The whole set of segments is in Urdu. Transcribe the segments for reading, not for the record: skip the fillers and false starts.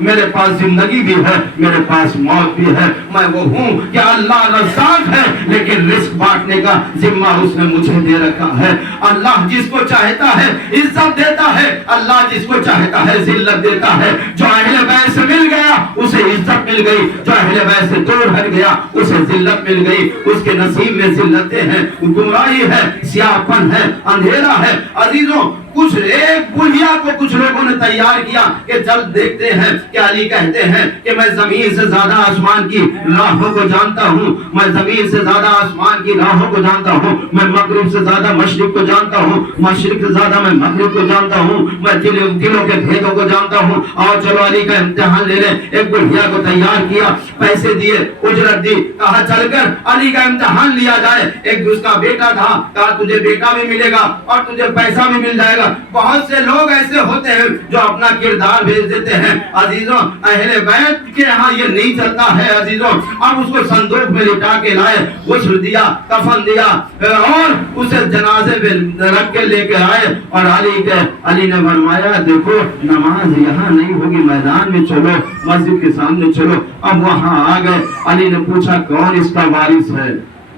میرے پاس زندگی بھی ہے، میرے پاس موت بھی ہے، میں وہ ہوں کہ اللہ رزاق ہے لیکن رزق بانٹنے کا ذمہ اس نے مجھے دے رکھا ہے۔ اللہ جس کو چاہتا ہے عزت دیتا ہے، اللہ جس کو چاہتا ہے ذلت دیتا ہے۔ جو اہل بیت سے مل گیا اسے عزت مل گئی، جو اہل بیت سے دور ہٹ گیا اسے ذلت مل گئی۔ اس کے نصیب میں ذلتیں ہیں، گمراہی ہے، سیاہپن ہے، اندھیرا ہے۔ عزیزوں کچھ ایک بڑھیا کو کچھ لوگوں نے تیار کیا کہ جلد دیکھتے ہیں کہ علی کہتے ہیں کہ میں زمین سے زیادہ آسمان کی راہوں کو جانتا ہوں، میں زمین سے زیادہ آسمان کی راہوں کو جانتا ہوں، میں مغرب سے زیادہ مشرق کو جانتا ہوں، مشرق سے زیادہ میں مغرب کو جانتا ہوں، میں دلوں کے بھیدوں کو جانتا ہوں۔ اور چلو علی کا امتحان لے لیں۔ ایک بڑھیا کو تیار کیا، پیسے دیے، اجرت دی، کہا چل کر علی کا امتحان لیا جائے۔ ایک اس کا بیٹا تھا، کہا تجھے بیٹا بھی ملے گا اور تجھے پیسہ بھی مل جائے گا۔ بہت سے لوگ ایسے ہوتے ہیں جو اپنا کردار بھیج دیتے ہیں۔ عزیزوں اہل بیت کے ہاں یہ نہیں چلتا ہے۔ عزیزوں اب اس کو صندوق میں لٹا کے لائے، غسل دیا، کفن دیا اور اسے جنازے میں رکھ کے لے کے آئے۔ اور علی نے فرمایا دیکھو نماز یہاں نہیں ہوگی، میدان میں چلو، مسجد کے سامنے چلو۔ اب وہاں آ گئے، علی نے پوچھا کون اس کا وارث ہے،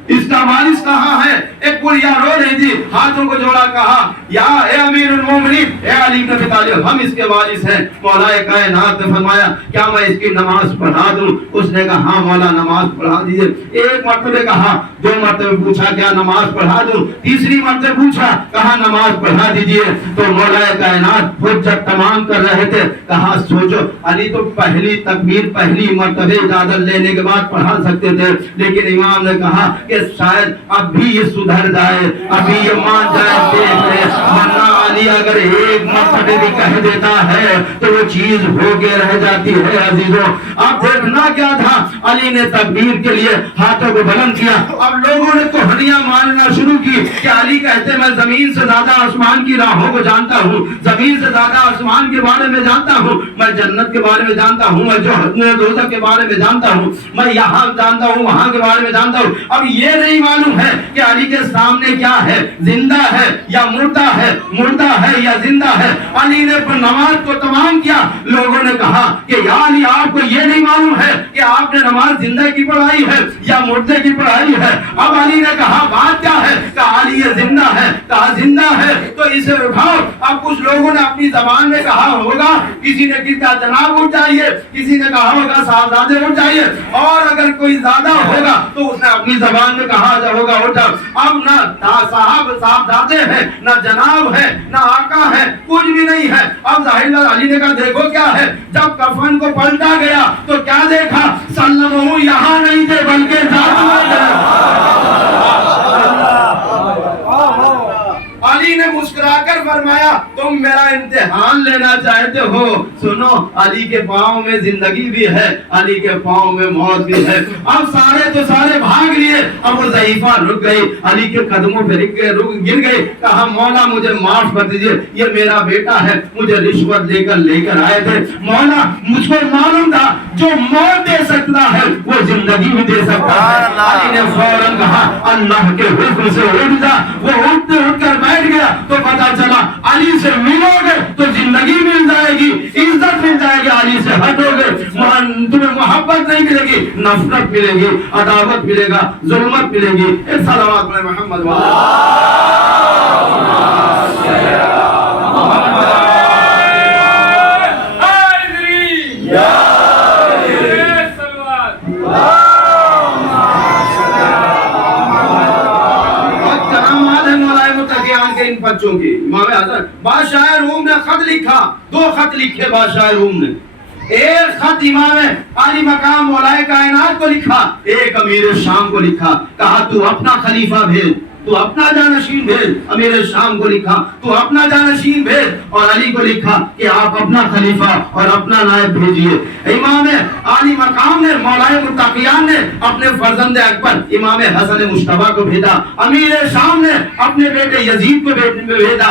اس کا وارث کہاں ہے؟ ایک بڑھیا رو رہی تھی، ہاتھوں کو جوڑا، کہا یا اے امیر المومنین، اے علی بن ابی طالب، ہم اس کے وارث ہیں۔ مولا کائنات نے فرمایا کیا میں اس کی نماز پڑھا دوں؟ اس نے کہا ہاں مولا نماز پڑھا دیجئے۔ ایک مرتبہ کہا، دو مرتبہ پوچھا کیا نماز پڑھا دوں؟ تیسری مرتبہ پوچھا، کہا نماز پڑھا دیجئے۔ تو مولا کائنات حجت تمام کر رہے تھے، کہا سوچو علی تو پہلی تکبیر پہلی مرتبہ اجازت لینے کے بعد پڑھا سکتے تھے، لیکن امام نے کہا کہ شاید اب بھی یہ سدھر جائے، ابھی یہ مان جائے، دیکھ لے، ورنہ علی اگر ایک مرتبہ بھی کہہ دیتا ہے تو وہ چیز ہو کے رہ جاتی ہے۔ عزیزوں اب دیکھنا کیا تھا، علی نے تکبیر کے لیے ہاتھوں کو بلند کیا۔ اب لوگوں نے کوہنیاں مارنا شروع کی کہ علی کہتے میں زمین سے زیادہ آسمان کی راہوں کو جانتا ہوں، زمین سے زیادہ آسمان کے بارے میں جانتا ہوں، میں جنت کے بارے میں جانتا ہوں، میں دوزخ کے بارے میں جانتا ہوں، میں یہاں جانتا ہوں، وہاں کے بارے میں جانتا ہوں۔ اب یہ نہیں معلوم ہے کہ علی کے سامنے کیا ہے، زندہ ہے یا مردہ ہے، مردہ ہے یا زندہ ہے۔ علی نے نماز کو تمام کیا۔ لوگوں نے کہا کہ یا علی آپ کو یہ نہیں معلوم ہے کہ آپ نے نماز زندہ کی پڑھائی ہے یا مردے کی پڑھائی ہے؟ اب علی نے کہا بات کیا ہے؟ کہا علی یہ زندہ ہے۔ کہا زندہ ہے تو اسے اٹھاؤ۔ اب کچھ لوگوں نے اپنی زبان میں کہا ہوگا، کسی نے کہا جناب اٹھ جائیے، کسی نے کہا ہوگا صاحبزادے اٹھ جائیے، اور اگر کوئی زیادہ ہوگا تو اس نے اپنی زبان میں کہا ہوگا اٹھ جاؤ۔ اب نہ صاحبزادے ہیں، نہ جناب ہے، نہ آقا ہے، کچھ بھی نہیں ہے۔ اب ظاہر علی نے کہا دیکھو کیا ہے۔ جب کفن کو پلٹا گیا تو کیا دیکھا؟ سلمہ یہاں نہیں تھے بلکہ ذات علی نے مسکرا کر فرمایا تم میرا امتحان لینا چاہتے ہو؟ سنو علی کے پاؤں میں زندگی بھی ہے، علی کے پاؤں میں موت بھی ہے۔ اب سارے تو سارے بھاگ لیے۔ اب وہ ضعیفہ رک گئی، علی کے قدموں پہ گر گئی، کہا مولا مجھے معاف کر دیجئے، یہ میرا بیٹا ہے، مجھے رشوت لے کر آئے تھے۔ مولا مجھ کو معلوم تھا جو موت دے سکتا ہے وہ زندگی بھی دے سکتا ہے۔ علی نے فوراً کہا اللہ کے حکم سے اٹھ جا۔ وہ اٹھ کر بیٹھ گیا تو پتا چلا علی سے ملو گے تو زندگی مل جائے گی، عزت مل جائے گی، علی سے ہٹو گے تمہیں محبت نہیں ملے گی، نفرت ملے گی، عداوت ملے گا، ظلمت ملے گی۔ ایک صلوات پڑھیں محمد بچوں کی۔ امام حضرت بادشاہ روم نے خط لکھا، دو خط لکھے بادشاہ روم نے۔ ایک خط امام علی مقام مولا کائنات کو لکھا، ایک امیر شام کو لکھا، کہا تو اپنا خلیفہ بھیج، تو اپنا جانشین بھیج۔ امیر شام کو لکھا تو اپنا جانشین بھیج، اور علی کو لکھا کہ آپ اپنا خلیفہ اور اپنا نائب بھیجیے۔ امام علی مقام نے مولا متقیان نے اپنے فرزند اکبر امام حسن مجتبیٰ کو بھیجا، امیر شام نے اپنے بیٹے یزید کو بھیجا،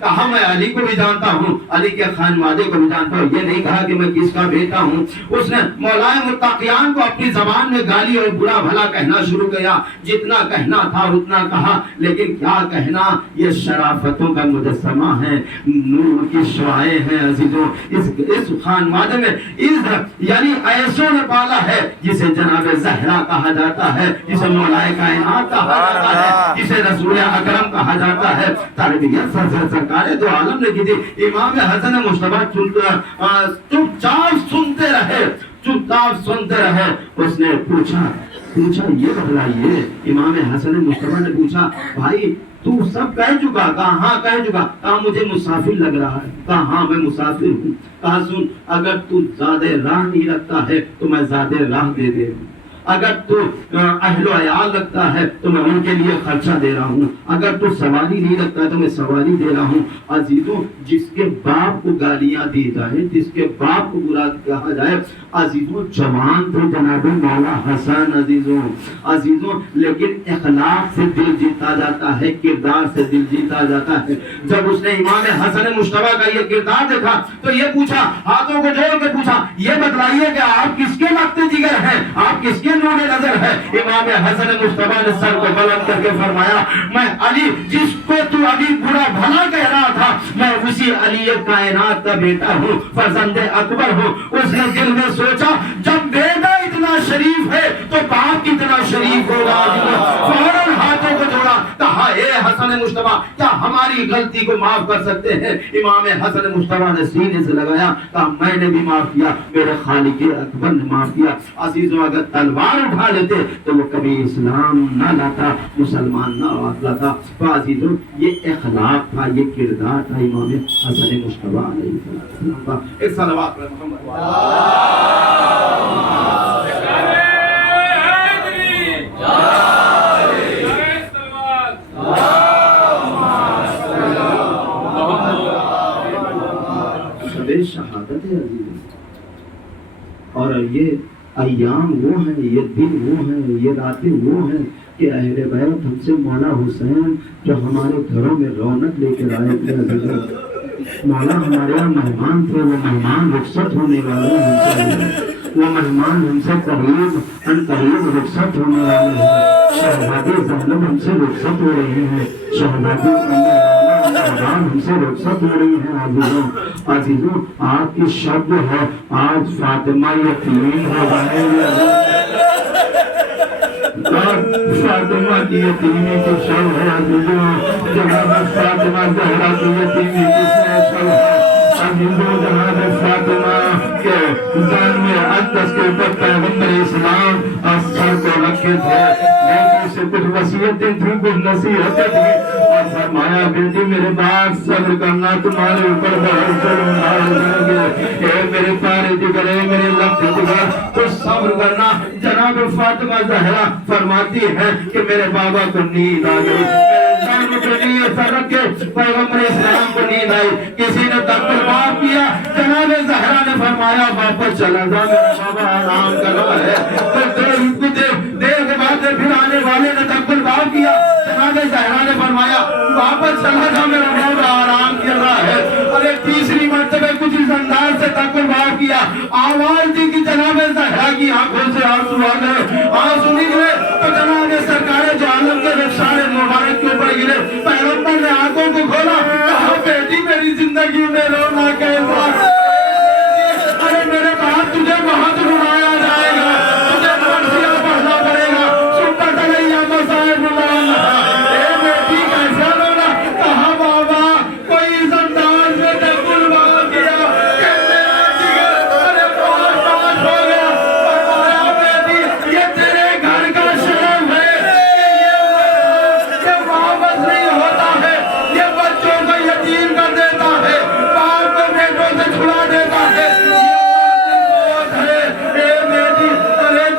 کہا میں علی کو بھی جانتا ہوں، علی کے خانوادے کو بھی جانتا ہوں، یہ نہیں کہا کہ میں کس کا بیٹا ہوں۔ اس نے مولا متقیان کو اپنی زبان میں گالی اور برا بھلا کہنا شروع کیا، جتنا کہنا تھا اتنا کہا، لیکن کیا کہنا، یہ شرافتوں کا مجسمہ ہے، نور کی شعائیں ہیں عزیزوں۔ اس خانوادے میں یعنی ایسوں نے پالا ہے جسے جناب زہرا کہا جاتا ہے، جسے مولا کائنات کہا جاتا ہے، جسے رسول اکرم کہا جاتا ہے۔ تربیت سرکار دو عالم نے کی تھی۔ امام حسن مجتبی چپ چاپ سنتے رہے، چپ چاپ سنتے رہے۔ اس نے پوچھا یہ بتلائیے، امام حسن مجتبی نے پوچھا بھائی تو سب کہہ چکا؟ کہا ہاں کہہ چکا۔ کہا مجھے مسافر لگ رہا ہے۔ کہا ہاں میں مسافر ہوں۔ کہا سن، اگر تو زیادہ راہ نہیں رکھتا ہے تو میں زیادہ راہ دے دے دوں، اگر تو اہل و عیال رکھتا ہے تو میں ان کے لیے خرچہ دے رہا ہوں، اگر تو سواری نہیں رکھتا ہے تو میں سواری دے رہا ہوں۔ عزیزوں، جس کے باپ کو گالیاں دی جائے، جس کے باپ کو برا کہا جائے، عزیزوں جوان تو جناب مولا حسن عزیزوں، لیکن اخلاق سے دل جیتا جاتا ہے، کردار سے دل جیتا جاتا ہے۔ جب اس نے امام حسن مجتبی کا یہ کردار دیکھا تو یہ پوچھا، ہاتھوں کو جوڑ کے پوچھا، یہ بتلائیے کہ آپ کس کے لگتے جگر ہیں، آپ کس کے نور نظر ہے؟ امام حسن مجتبی نے سر کو بلند کر کے فرمایا، میں علی، جس کو تو ابھی برا بھلا کہہ رہا تھا، میں اسی علی کائنات کا بیٹا ہوں، فرزند اکبر ہوں۔ اس نے دل میں سوچا جب بیٹا اتنا شریف ہے تو باپ کتنا شریف ہوگا۔ فوراً ہاتھوں کو جوڑا، کہا اے حسن مجتبی، کیا ہماری غلطی کو معاف کر سکتے ہیں؟ امام حسن مجتبی نے سینے سے لگایا، کہا میں نے بھی معاف کیا، میرے خالق اکبر نے معاف کیا۔ عزیزوں، اگر تلوار اٹھا لیتے تو وہ کبھی اسلام نہ لاتا، مسلمان نہ لاتا۔ تو عزیزوں، یہ اخلاق تھا، یہ کردار تھا امام حسن مجتبی علیہ السلام کا۔ ایک صلوات پر محمد شہادت ہے عزیزوں، اور یہ ایام وہ ہیں، یہ دن وہ ہیں، یہ راتیں وہ ہیں کہ اہل بیت ہم سے مولا حسین جو ہمارے گھروں میں رونق لے کر آئے تھے عزیزوں، مولا ہمارے یہاں مہمان تھے، وہ مہمان رخصت ہونے والے ہیں، وہ مہمان ہم سے قریب رخصت ہونے والے ہیں۔ شہزادی زینب ہم سے رخصت ہو رہی ہیں، شہزادی ہم سے رخصت ہو رہی ہیں۔ عزیزوں، آپ کی شب ہے، آج فاطمہ یتیم ہو جائے گی، فاطمہ کی یتیمی کی شب ہے عزیزوں، جناب فاطمہ زہرا کی یتیمی کی شب ہے عزیزوں، جناب فاطمہ کے ذہن میں اقدس کے اوپر پیغمبر اسلام سر کو رکھے تھے، بیٹی سے کچھ وصیتیں تھیں، کچھ نصیحتیں تھیں، اور فرمایا بیٹی میرے بعد صبر کرنا، تمہارے اوپر بہت ظلم ڈال دیں گے، اے میرے پارے جگر، اے میرے لب جگر، تو صبر کرنا۔ جناب فاطمہ زہرا فرماتی ہے کہ میرے بابا کو نیند آ گئی، پیغمبر اسلام کو نیند آئی، کسی نے تکبر معاف کیا، جناب زہرا نے فرمایا واپس چلا جا، میرا بابا آرام کر رہا ہے۔ تو دیر کے بعد پھر آنے والے نے تکبر معاف کیا، جناب زہرا نے فرمایا واپس چلا جا، میرا بابا آرام کر رہا ہے۔ اور ایک تیسری مرتبہ کچھ اس انداز سے تکبر معاف کیا، آواز دی کہ جناب زہرا کی آنکھوں سے آنسو آ گئے، آنسو نکلے تو جناب سرکار جو عالم کے رخسار مبارک کے اوپر گرے، پیغمبر نے آنکھوں کو کھولا، کہا بیٹی میری زندگی میں رونا کیسا؟ ارے میرے باپ تجھے بہت رلایا جائے گا، تجھے مرثیہ پڑھنا پڑے گا، سنت علیہ مصائب اللہ، اے بیٹی کیسا رونا؟ کہا بابا کوئی اس انداز میں تکبر معاف کیا کہ میرا جگر ارے پاس ہو گیا۔ فرمایا بیٹی یہ تیرے گھر کا شرف ہے، یہ واپس نہیں ہوتا ہے، یہ بچوں کو یتیم کر دیتا ہے، باپ کو بیٹوں سے چھڑا دیتا ہے،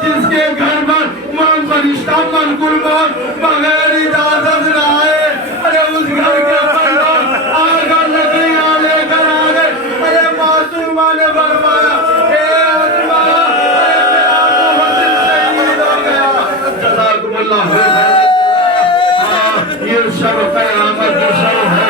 جس کے گھر پر مان فرشتہ ملکل موت بغیر اجازت نہ آئے، ارے اس گھر کے پردہ آگا لکڑیاں لے کر آگے، ارے معصومہ نے فرمایا اے عظمہ، ارے میرا محسن شہید ہو گیا۔ جزاکم اللہ خیر۔ یہ شب قیامت کی شب ہے،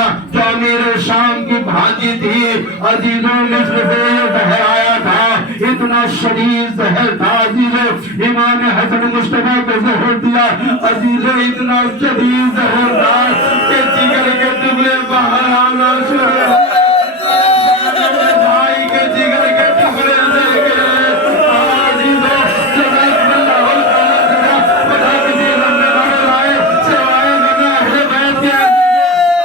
دیا جو امیر شام کی بھانجی تھی. عزیزوں مصر سے یہ زہر آیا تھا, اتنا شدید زہر تھا عزیزوں, امام حسن مصطفیٰ کو زہر دیا عزیزوں, اتنا شدید زہر تھا کہ جگر کے ٹکڑے باہر آنا شروع ہوئے. بھائی کے جگر کے ٹکڑے دے کے عزیزوں جزاک اللہ خیر. خدا کسی رب میں بڑھ لائے سوائے بنا اہل بیت کے.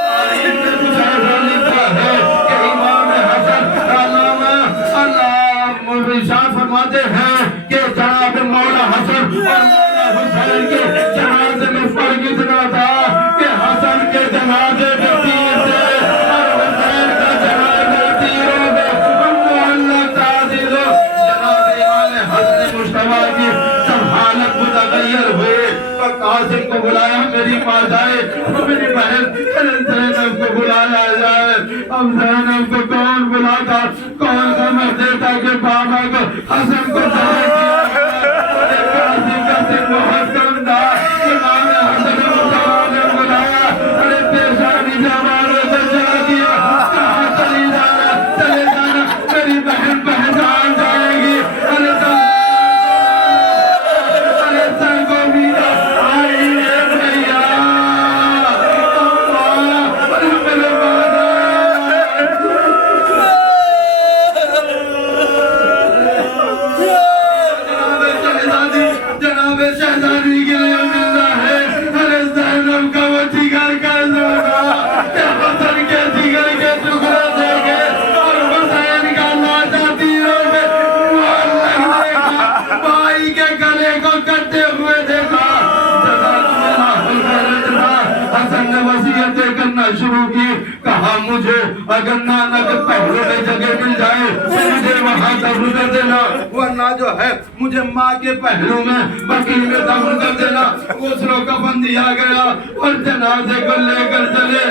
تاریخ میں کچھ ایسا لکھا ہے کہ امام حسن علامہ اللہ ارشاد فرماتے ہیں کہ جناب مولا حسن اور مولا حسین کے جنازے میں فرق اتنا تھا کہ حسن کے جنازے میں تیر تھے اور حسین کا جنازہ تیروں میں معلق تھا. عزیزوں جناب امام حسن مصطفیٰ کی جب حالت متغیر ہوئے تو قاسم کو بلایا, میری ماں جائے, میری بہن زینب کو بلایا جائے. اب زینب کو کون بلاتا, کون خبر دیتا کہ بابا کو حسن کو زہر دیا گیا. قاسم کا دل بہت کم تھا. امام حسن مصطفیٰ نے بلایا, ارے پیشانی جوانوں کو جلا دیا, کہاں چلی جانا, چلے جانا, میری بہن پہچان جائے گی. ارے سر کو میرا آئی ہے بھیا, ارے میرے بابا. جناب شہزادی کے لیے ملنا ہے. ارے زینب کا وہ جگر کا زورا کہ حسن کے جگر کے ٹکڑے دے گے اور حسین کا لاٹا تیروں میں معلق دیکھا, بھائی کے گلے کو کٹتے ہوئے دیکھا. جزاک اللہ خیر. حسن نے وصیتیں کرنا شروع کی, کہا مجھے اگر نانا کے پہلو میں جگہ مل جائے تو مجھے وہاں دفن کر دینا, ورنہ جو ہے مجھے ماں کے پہلو میں بقیع میں دفن کر دینا. غسل و کفن دیا گیا اور جنازے کو لے کر چلے.